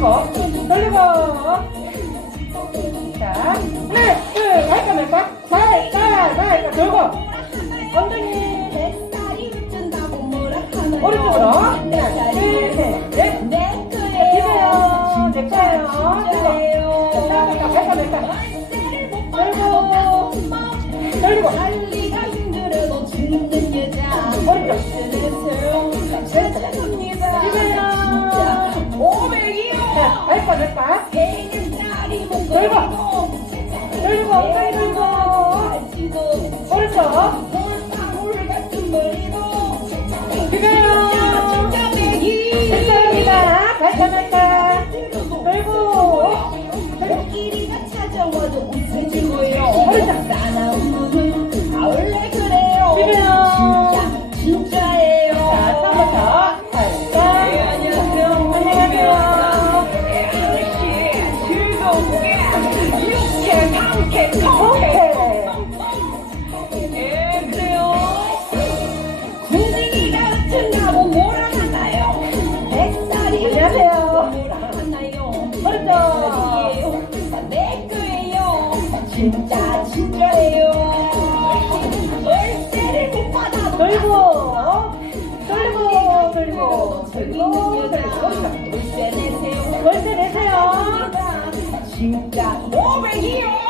돌리고. 돌리고. 자 하나 둘 갈까 말까 갈까 갈까 돌고. 엉덩이 오른쪽으로. 하나 둘 셋 넷 이거요. 내 거예요. 들고 자 갈까 갈까 말까 돌고. 돌리고. 자 갈까 말까 돌고. 돌리고 엉덩이 돌고. 오른쪽. 돌고 코끼리가 찾아와도 웃어주고요. 오른쪽. 이렇게 함께 통해. 예, 그래요. 궁둥이 같은 나무 뭐라 하나요? 백살이 안녕하세요. 뭐라 하나요? 오른쪽. 내 거예요. 진짜 진짜예요. 못 돌고. 오른쪽. 월세 내세요. 월세 내세요. 진짜 500이요.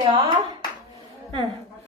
해볼게요. 응.